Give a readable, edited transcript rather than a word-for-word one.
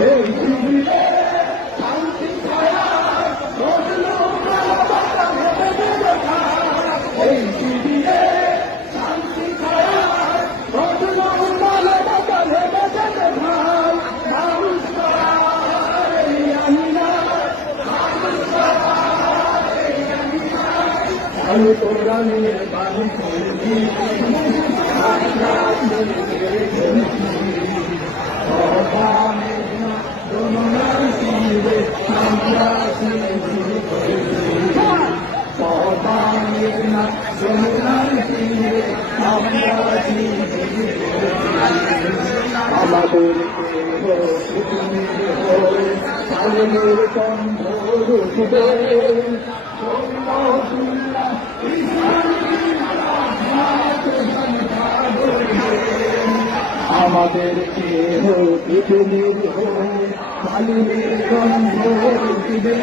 এই শিবিরে শান্তি ছায়া বদলো মানবতা ভেবে দেবে ঠাই। এই শিবিরে শান্তি ছায়া বদলো মানবতা ভেবে দেবে ঠাই। মানুষ করার এই আঙিনায়, মানুষ করার এই আঙিনায় আমি কোরআনের বাণী পড়ছি, আমাদের কণ্ঠ রুখবে আমাদের কেহ পৃথিবীর কালিমের গন্ধ রুখবে।